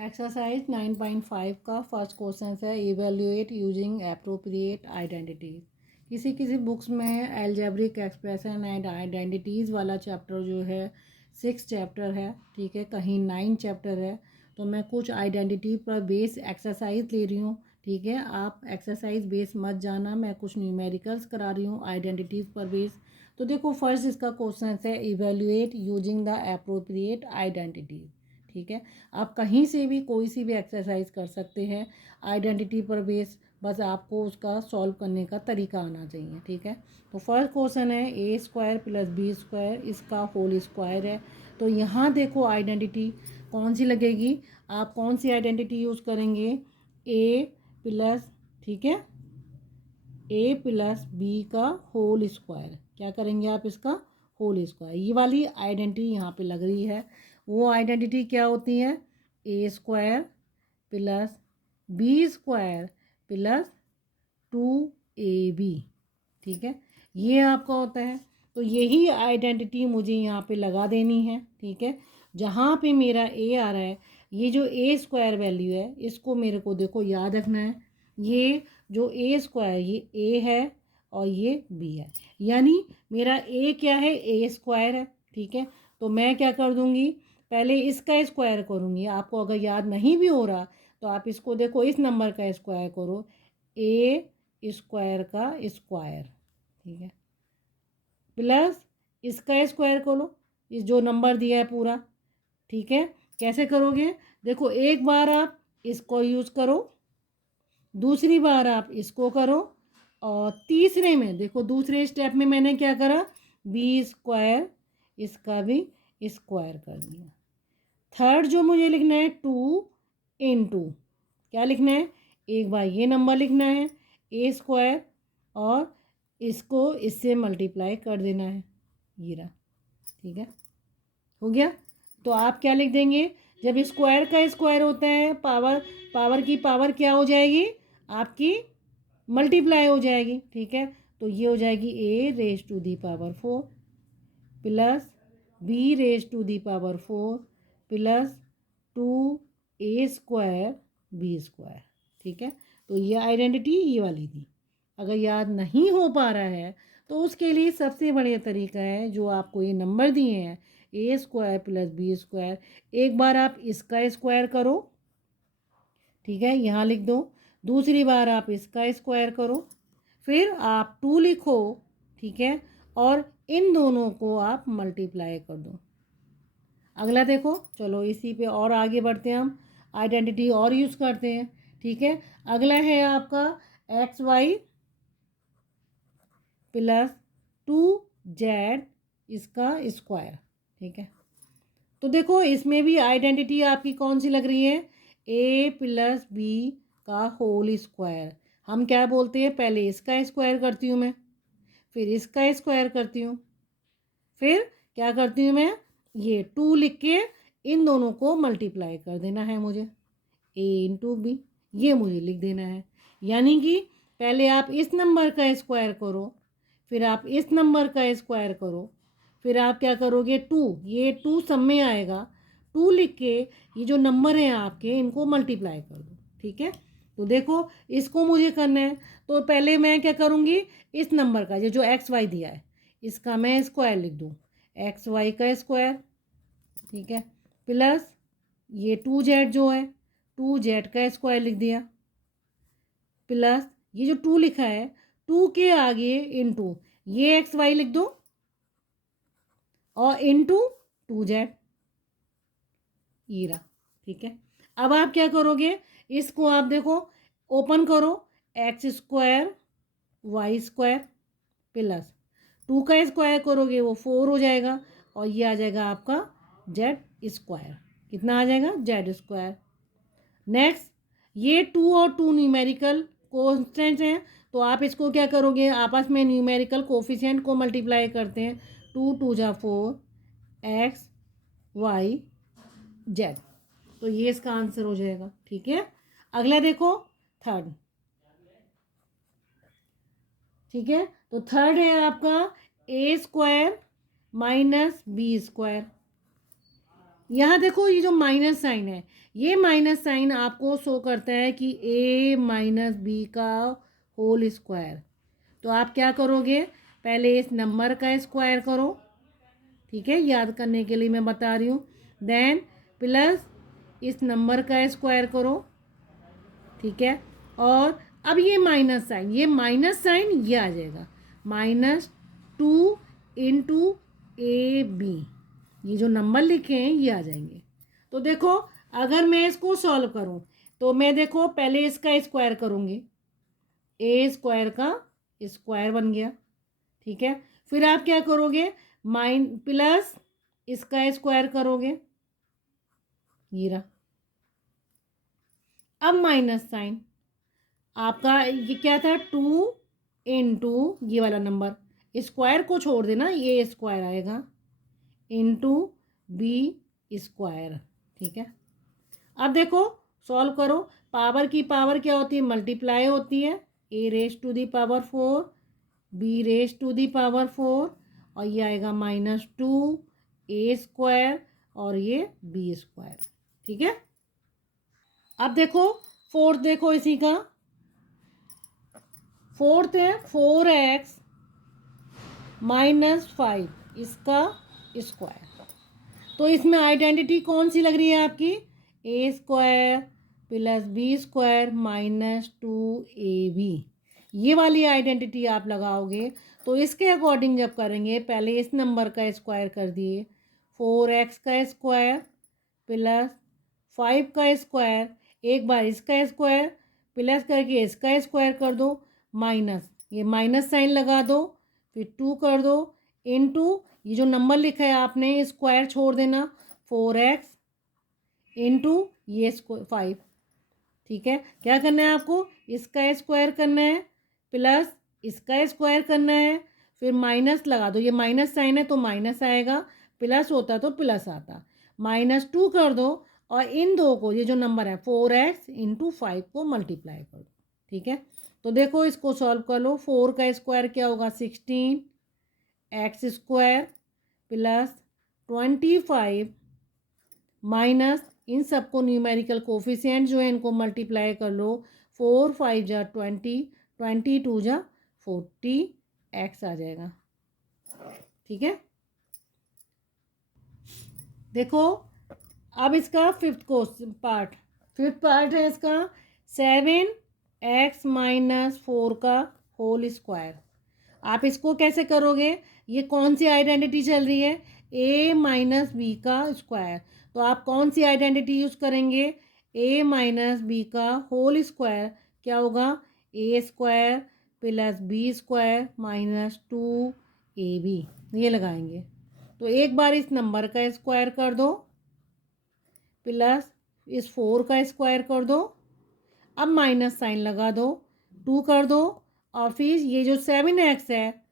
Exercise 9.5 का first question है evaluate using appropriate identities. किसी किसी बुक्स में एल्जेब्रिक एक्सप्रेशन एंड आइडेंटिटीज़ वाला चैप्टर जो है 6 चैप्टर है, ठीक है, कहीं 9 चैप्टर है। तो मैं कुछ आइडेंटिटी पर बेस एक्सरसाइज ले रही हूँ, ठीक है। आप एक्सरसाइज बेस मत जाना, मैं कुछ न्यूमेरिकल्स करा रही हूँ आइडेंटिटीज़ पर बेस। तो देखो फर्स्ट इसका क्वेश्चन है evaluate using the appropriate identities, ठीक है। आप कहीं से भी कोई सी भी एक्सरसाइज कर सकते हैं आइडेंटिटी पर बेस, बस आपको उसका सॉल्व करने का तरीका आना चाहिए, ठीक है। तो फर्स्ट क्वेश्चन है A square plus B square इसका होल स्क्वायर है। तो यहाँ देखो आइडेंटिटी कौन सी लगेगी, आप कौन सी आइडेंटिटी यूज़ करेंगे, ए प्लस, ठीक है, ए प्लस बी का होल स्क्वायर, क्या करेंगे आप इसका होल स्क्वायर। ये वाली आइडेंटिटी यहाँ पे लग रही है। वो आइडेंटिटी क्या होती है, A square plus B square plus 2ab, ठीक है, ये आपका होता है। तो यही आइडेंटिटी मुझे यहाँ पे लगा देनी है, ठीक है। जहाँ पे मेरा ए आ रहा है, ये जो ए स्क्वायर वैल्यू है इसको मेरे को देखो याद रखना है। ये जो ए स्क्वायर ये ए है और ये बी है, यानी मेरा ए क्या है, ए स्क्वायर है, ठीक है। तो मैं क्या कर दूँगी, पहले इसका स्क्वायर करूँगी। आपको अगर याद नहीं भी हो रहा तो आप इसको देखो, इस नंबर का स्क्वायर करो, ए स्क्वायर का स्क्वायर, ठीक है, प्लस इसका स्क्वायर करो, इस जो नंबर दिया है पूरा, ठीक है। कैसे करोगे, देखो एक बार आप इसको यूज़ करो, दूसरी बार आप इसको करो, और तीसरे में देखो दूसरे स्टेप में मैंने क्या करा, बी स्क्वायर इसका भी स्क्वायर कर दिया। थर्ड जो मुझे लिखना है 2 × क्या लिखना है, एक बार ये नंबर लिखना है ए स्क्वायर और इसको इससे मल्टीप्लाई कर देना है, ये रहा, ठीक है, हो गया। तो आप क्या लिख देंगे, जब स्क्वायर का स्क्वायर होता है पावर की पावर क्या हो जाएगी आपकी, मल्टीप्लाई हो जाएगी, ठीक है। तो ये हो जाएगी a raise to the power 4 plus b raise to the power 4 plus 2a square b square, ठीक है। तो ये आइडेंटिटी ये वाली थी। अगर याद नहीं हो पा रहा है तो उसके लिए सबसे बढ़िया तरीका है, जो आपको ये नंबर दिए हैं ए स्क्वायर प्लस बी स्क्वायर, एक बार आप इसका स्क्वायर करो, ठीक है, यहाँ लिख दो, दूसरी बार आप इसका स्क्वायर करो, फिर आप 2 लिखो, ठीक है, और इन दोनों को आप मल्टीप्लाई कर दो। अगला देखो, चलो इसी पे और आगे बढ़ते हैं, हम आइडेंटिटी और यूज़ करते हैं, ठीक है। अगला है आपका एक्स वाई प्लस 2z इसका स्क्वायर, ठीक है। तो देखो इसमें भी आइडेंटिटी आपकी कौन सी लग रही है, ए प्लस बी का होल स्क्वायर। हम क्या बोलते हैं, पहले इसका स्क्वायर करती हूँ मैं, फिर इसका स्क्वायर करती हूँ, फिर क्या करती हूँ मैं, ये 2 लिख के इन दोनों को मल्टीप्लाई कर देना है मुझे, a × b, ये मुझे लिख देना है। यानी कि पहले आप इस नंबर का स्क्वायर करो, फिर आप इस नंबर का स्क्वायर करो, फिर आप क्या करोगे 2, ये 2 सब में आएगा, 2 लिख के ये जो नंबर हैं आपके इनको मल्टीप्लाई कर दो, ठीक है। तो देखो इसको मुझे करना है, तो पहले मैं क्या करूँगी, इस नंबर का ये जो एक्स वाई दिया है इसका मैं स्क्वायर लिख दूँ, एक्स वाई का स्क्वायर, ठीक है, प्लस ये 2z जो है 2z का स्क्वायर लिख दिया, प्लस ये जो 2 लिखा है 2 के आगे इंटू ये एक्स वाई लिख दो और इंटू 2z, ये रहा, ठीक है। अब आप क्या करोगे, इसको आप देखो ओपन करो, X square Y square plus 2 का स्क्वायर करोगे वो 4 हो जाएगा, और ये आ जाएगा आपका जेड स्क्वायर, कितना आ जाएगा, जेड स्क्वायर। नेक्स्ट ये 2 और 2 न्यूमेरिकल कोएफिशिएंट हैं, तो आप इसको क्या करोगे, आपस में न्यूमेरिकल कोएफिशिएंट को मल्टीप्लाई करते हैं, 2 × 2 = 4 एक्स वाई जेड, तो ये इसका आंसर हो जाएगा, ठीक है। अगला देखो थर्ड, ठीक है। तो थर्ड है आपका ए स्क्वायर माइनस बी स्क्वायर, यहाँ देखो ये जो माइनस साइन है, ये माइनस साइन आपको शो करता है कि ए माइनस बी का होल स्क्वायर। तो आप क्या करोगे, पहले इस नंबर का स्क्वायर करो, ठीक है, याद करने के लिए मैं बता रही हूँ। देन प्लस इस नंबर का स्क्वायर करो, ठीक है। और अब ये माइनस साइन, ये माइनस साइन ये आ जाएगा -2 इंटू ए बी, ये जो नंबर लिखे हैं ये आ जाएंगे। तो देखो अगर मैं इसको सॉल्व करूं तो मैं देखो पहले इसका स्क्वायर करूंगी, ए स्क्वायर का स्क्वायर बन गया, ठीक है। फिर आप क्या करोगे, माइन प्लस इसका स्क्वायर करोगे, ये रहा। अब माइनस साइन आपका ये क्या था, 2 इंटू ये वाला नंबर, स्क्वायर को छोड़ देना, ये स्क्वायर आएगा इंटू बी स्क्वायर, ठीक है। अब देखो सॉल्व करो, पावर की पावर क्या होती है, मल्टीप्लाई होती है, A raise to the power 4 B raise to the power 4 और ये आएगा -2 ए स्क्वायर और ये बी स्क्वायर, ठीक है। अब देखो फोर्थ, देखो इसी का फोर्थ है 4x -5 इसका स्क्वायर। तो इसमें आइडेंटिटी कौन सी लग रही है आपकी, A square plus B square -2ab, ये वाली आइडेंटिटी आप लगाओगे। तो इसके अकॉर्डिंग जब करेंगे, पहले इस नंबर का स्क्वायर कर दिए, 4x का स्क्वायर प्लस 5 का स्क्वायर, एक बार इसका स्क्वायर प्लस करके इसका स्क्वायर कर दो, माइनस ये माइनस साइन लगा दो, फिर 2 कर दो इनटू ये जो नंबर लिखा है आपने स्क्वायर छोड़ देना, 4x इंटू ये 5, ठीक है। क्या करना है आपको, इसका स्क्वायर करना है प्लस इसका स्क्वायर करना है, फिर माइनस लगा दो, ये माइनस साइन है तो माइनस आएगा, प्लस होता तो प्लस आता, -2 कर दो और इन दो को, ये जो नंबर है 4x इंटू 5 को मल्टीप्लाई कर दो, ठीक है। तो देखो इसको सॉल्व कर लो, 4 का स्क्वायर क्या होगा 16 एक्स स्क्वायर प्लस 25 माइनस इन सबको न्यूमेरिकल कोफिशिएंट जो है इनको मल्टीप्लाई कर लो, 4 5 जा 20 22 जा 40 एक्स आ जाएगा, ठीक है। देखो अब इसका फिफ्थ पार्ट है इसका 7x -4 का होल स्क्वायर। आप इसको कैसे करोगे, ये कौन सी आइडेंटिटी चल रही है, a माइनस बी का स्क्वायर। तो आप कौन सी आइडेंटिटी यूज़ करेंगे, a माइनस बी का होल स्क्वायर क्या होगा, A square plus B square -2ab, ये लगाएंगे। तो एक बार इस नंबर का स्क्वायर कर दो प्लस इस 4 का स्क्वायर कर दो, अब माइनस साइन लगा दो, 2 कर दो और फिर ये जो 7x है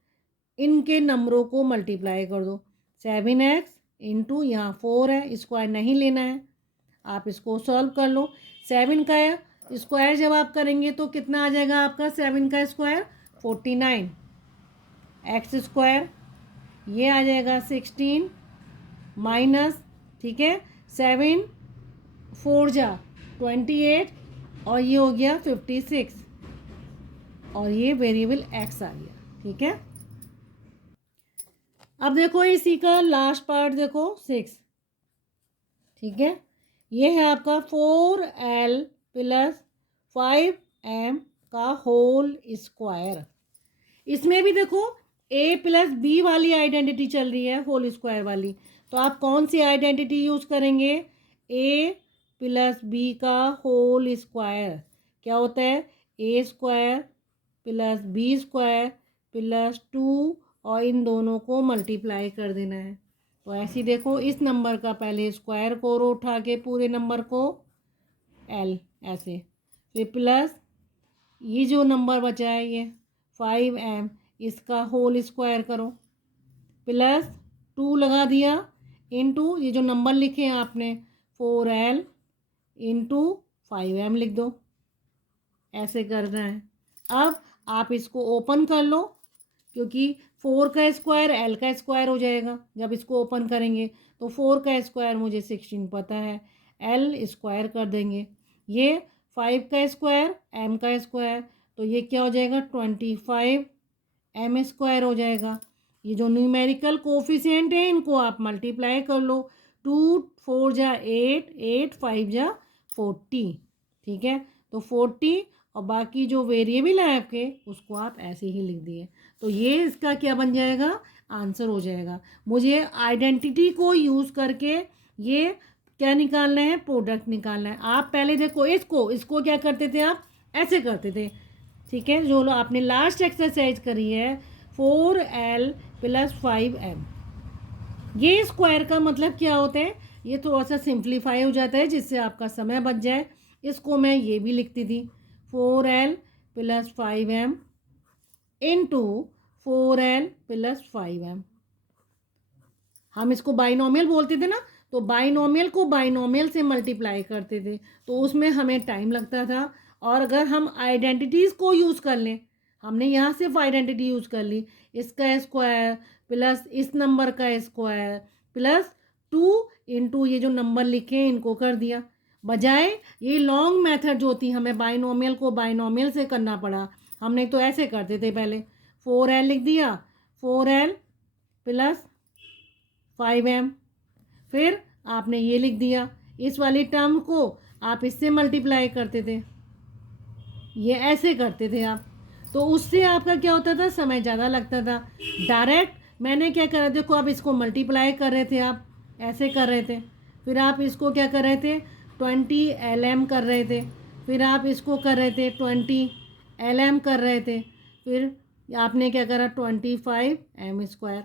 इनके नंबरों को मल्टीप्लाई कर दो, 7x इंटू यहाँ 4 है, स्क्वायर नहीं लेना है, आप इसको सॉल्व कर लो। 7 का स्क्वायर जब आप करेंगे तो कितना आ जाएगा आपका, 7 का स्क्वायर 49 एक्स स्क्वायर, ये आ जाएगा 16 माइनस, ठीक है, 7 4 जा 28 और ये हो गया 56 और ये वेरिएबल एक्स आ गया, ठीक है। अब देखो इसी का लास्ट पार्ट देखो 6, ठीक है, ये है आपका 4l प्लस 5m का होल स्क्वायर। इसमें भी देखो a प्लस बी वाली आइडेंटिटी चल रही है, होल स्क्वायर वाली। तो आप कौन सी आइडेंटिटी यूज़ करेंगे, a प्लस बी का होल स्क्वायर क्या होता है, A square plus B square plus 2 और इन दोनों को मल्टीप्लाई कर देना है। तो ऐसे देखो इस नंबर का पहले स्क्वायर करो उठा के पूरे नंबर को एल ऐसे, फिर प्लस ये जो नंबर बचा है ये 5m इसका होल स्क्वायर करो, प्लस 2 लगा दिया इनटू ये जो नंबर लिखे हैं आपने 4l इंटू 5m लिख दो, ऐसे करना है। अब आप इसको ओपन कर लो क्योंकि 4 का स्क्वायर एल का स्क्वायर हो जाएगा जब इसको ओपन करेंगे, तो 4 का स्क्वायर मुझे 16 पता है, एल स्क्वायर कर देंगे। ये 5 का स्क्वायर एम का स्क्वायर, तो ये क्या हो जाएगा 25 एम स्क्वायर हो जाएगा। ये जो न्यूमेरिकल कोफिशिएंट है इनको आप मल्टीप्लाई कर लो, 2 4 जा 8, 8 5 जा 40, ठीक है। तो 40 और बाकी जो वेरिएबल है आपके उसको आप ऐसे ही लिख दिए, तो ये इसका क्या बन जाएगा, आंसर हो जाएगा। मुझे आइडेंटिटी को यूज़ करके ये क्या निकालना है, प्रोडक्ट निकालना है। आप पहले देखो इसको क्या करते थे, आप ऐसे करते थे, ठीक है। जो आपने लास्ट एक्सरसाइज करी है 4L + 5M, ये स्क्वायर का मतलब क्या होता है, ये थोड़ा सा सिंप्लीफाई हो जाता है जिससे आपका समय बच जाए। इसको मैं ये भी लिखती थी 4L + 5M into 4L + 5M। हम इसको बाइनोमियल बोलते थे ना, तो बाइनोमियल को बाइनोमियल से मल्टीप्लाई करते थे, तो उसमें हमें टाइम लगता था। और अगर हम आइडेंटिटीज़ को यूज़ कर लें, हमने यहाँ सिर्फ आइडेंटिटी यूज़ कर ली, इसका स्क्वायर प्लस इस नंबर का स्क्वायर प्लस 2 इंटू ये जो नंबर लिखे हैं इनको कर दिया, बजाय ये लॉन्ग मेथड जो थी हमें बाइनोमियल को बाइनोमियल से करना पड़ा। हमने तो ऐसे करते थे पहले, 4L लिख दिया, 4L + 5M, फिर आपने ये लिख दिया, इस वाली टर्म को आप इससे मल्टीप्लाई करते थे, ये ऐसे करते थे आप, तो उससे आपका क्या होता था, समय ज़्यादा लगता था। डायरेक्ट मैंने क्या करा, देखो आप इसको मल्टीप्लाई कर रहे थे, आप ऐसे कर रहे थे, फिर आप इसको क्या कर रहे थे 20 LM कर रहे थे, फिर आप इसको कर रहे थे 20 LM कर रहे थे, फिर आपने क्या करा 25 M स्क्वायर।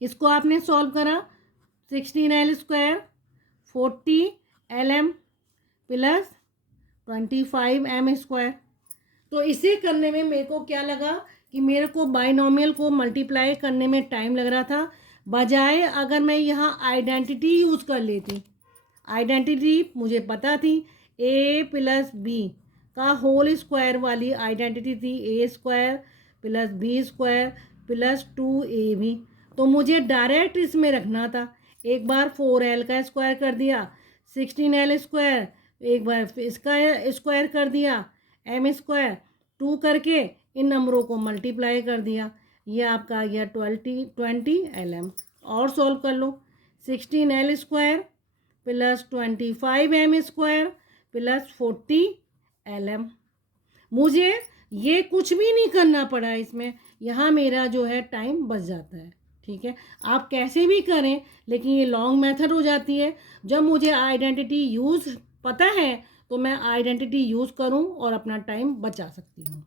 इसको आपने सॉल्व करा 16L square 40 LM + 25 M square. तो इसे करने में मेरे को क्या लगा कि मेरे को बाइनोमियल को मल्टीप्लाई करने में टाइम लग रहा था, बजाय अगर मैं यहाँ आइडेंटिटी यूज़ कर लेती। आइडेंटिटी मुझे पता थी, A + B का होल स्क्वायर वाली आइडेंटिटी थी A² + B² + 2AB, तो मुझे डायरेक्ट इसमें रखना था। एक बार 4L का स्क्वायर कर दिया, 16L स्क्वायर, एक बार इसका स्क्वायर कर दिया M स्क्वायर, 2 करके इन नंबरों को मल्टीप्लाई कर दिया, ये आपका आ गया 20 LM। और सॉल्व कर लो, 16L square + 25 M square + 40 LM। मुझे ये कुछ भी नहीं करना पड़ा इसमें, यहाँ मेरा जो है टाइम बच जाता है, ठीक है। आप कैसे भी करें, लेकिन ये लॉन्ग मेथड हो जाती है। जब मुझे आइडेंटिटी यूज़ पता है तो मैं आइडेंटिटी यूज़ करूं और अपना टाइम बचा सकती हूँ।